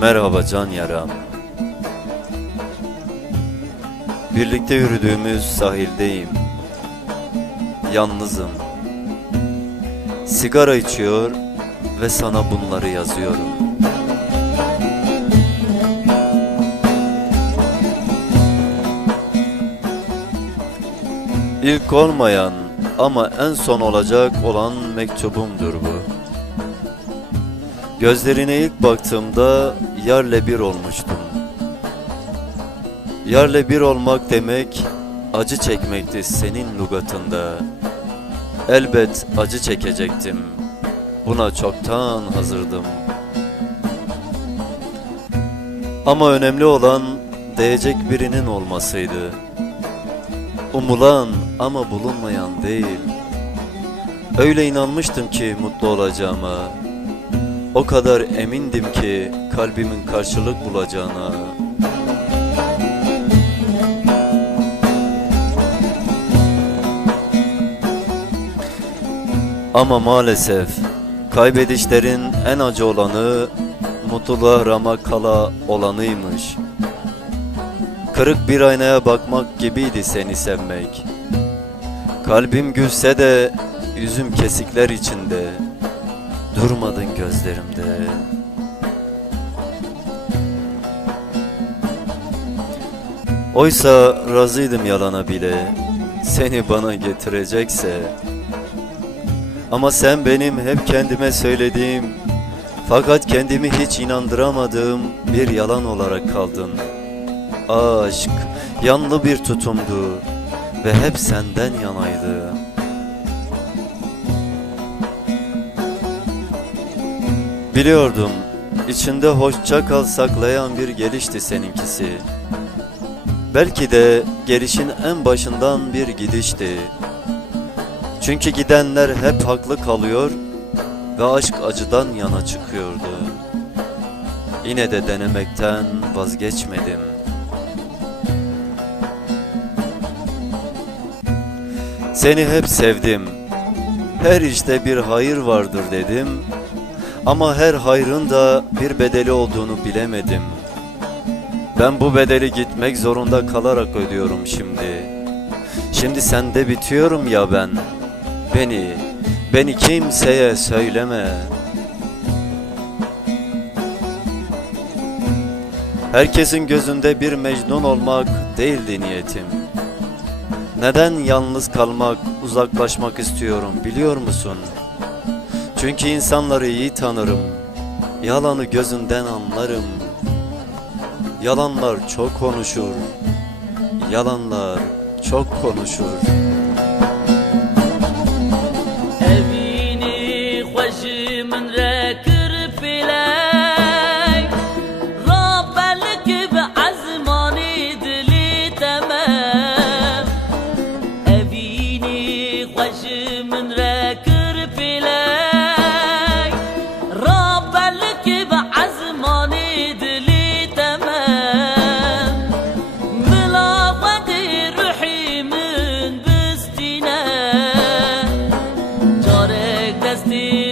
Merhaba can yaram. Birlikte yürüdüğümüz sahildeyim. Yalnızım. Sigara içiyor ve sana bunları yazıyorum. İlk olmayan ama en son olacak olan mektubumdur bu. Gözlerine ilk baktığımda yerle bir olmuştum. Yerle bir olmak demek acı çekmekti senin lügatında. Elbet acı çekecektim. Buna çoktan hazırdım. Ama önemli olan değecek birinin olmasıydı. Umulan ama bulunmayan değil. Öyle inanmıştım ki mutlu olacağıma. O kadar emindim ki kalbimin karşılık bulacağına. Ama maalesef kaybedişlerin en acı olanı mutluluğa ramak kala olanıymış. Kırık bir aynaya bakmak gibiydi seni sevmek. Kalbim gülse de yüzüm kesikler içinde. Durmadın gözlerimde. Oysa razıydım yalana bile, seni bana getirecekse. Ama sen benim hep kendime söylediğim, fakat kendimi hiç inandıramadığım bir yalan olarak kaldın. Aşk yanlı bir tutumdu ve hep senden yanaydı. Biliyordum, içinde hoşça kal saklayan bir gelişti seninkisi. Belki de gelişin en başından bir gidişti. Çünkü gidenler hep haklı kalıyor ve aşk acıdan yana çıkıyordu. Yine de denemekten vazgeçmedim. Seni hep sevdim. Her işte bir hayır vardır dedim. Ama her hayrın da bir bedeli olduğunu bilemedim. Ben bu bedeli gitmek zorunda kalarak ödüyorum şimdi. Şimdi sende bitiyorum ya ben. Beni kimseye söyleme. Herkesin gözünde bir Mecnun olmak değildi niyetim. Neden yalnız kalmak, uzaklaşmak istiyorum biliyor musun? Çünkü insanları iyi tanırım. Yalanı gözünden anlarım. Yalanlar çok konuşur. Yalanlar çok konuşur. Desti